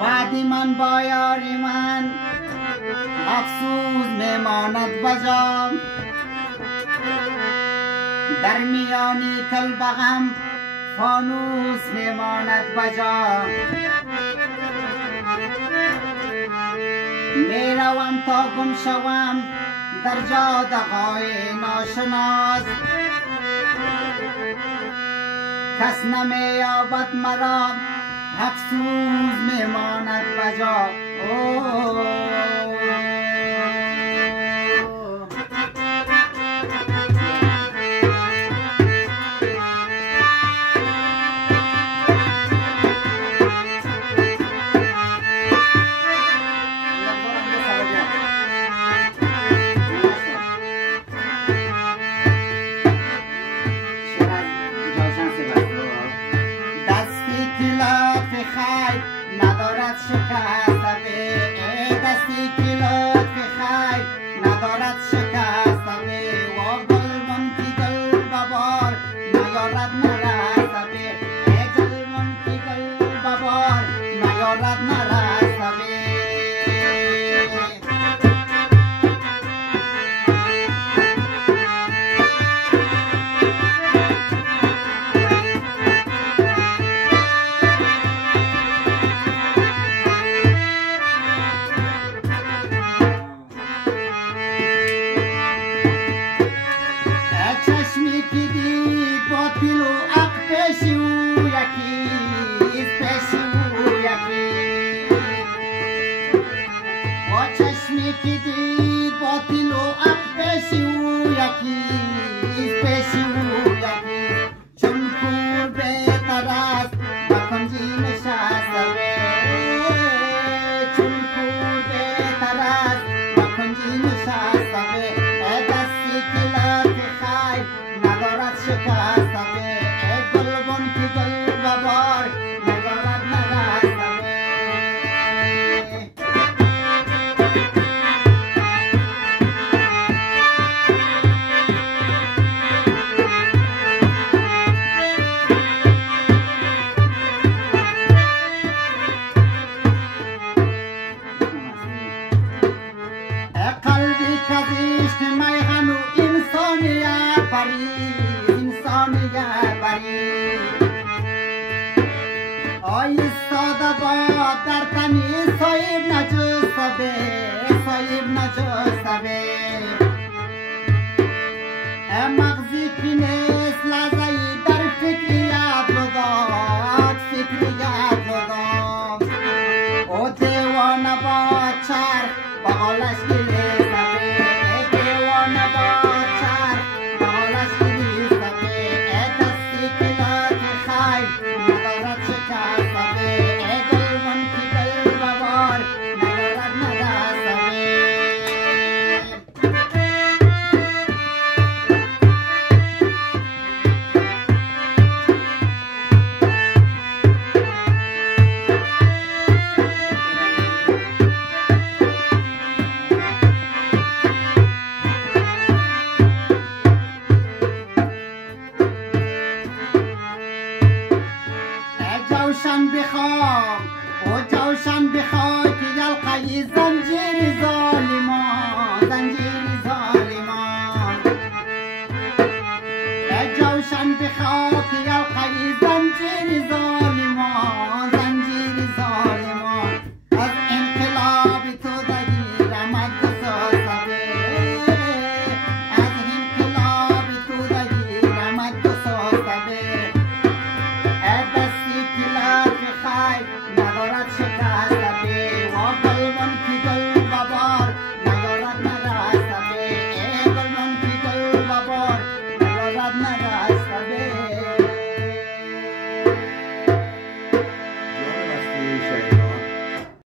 بعد من با یار من افسوس میماند بجا در میانی کلبغم فانوس میماند بجا میروم تا گم شوم در جاده‌های ناشناس کس نمییابد مرا افسوس میماند بجا ندارد شکست دستی که لطف خیر ندارد شکست و گلمون که گل ببار نیارد نرست گلمون که گل ببار نیارد نرست مغزی که نیست لحظه‌ای در فکریت بداد فکریت بداد او دیوانه با چرخ بغالش گلیسته دیوانه با چرخ بغالش گلیسته دستی که لطف خیر ندارد شکسته گلمون که گل ببار ندارد نرسته جوشن بخواه و جوشن بخواه که یلقای زنجیر ظالمان زنجیر ظالمان جوشن بخواه که یلقای زنجیر ظالمان زنجیر ظالمان از انقلاب تو دگیرمد گساسته از انقلاب تو دگیرمد گساسته ندارد شکست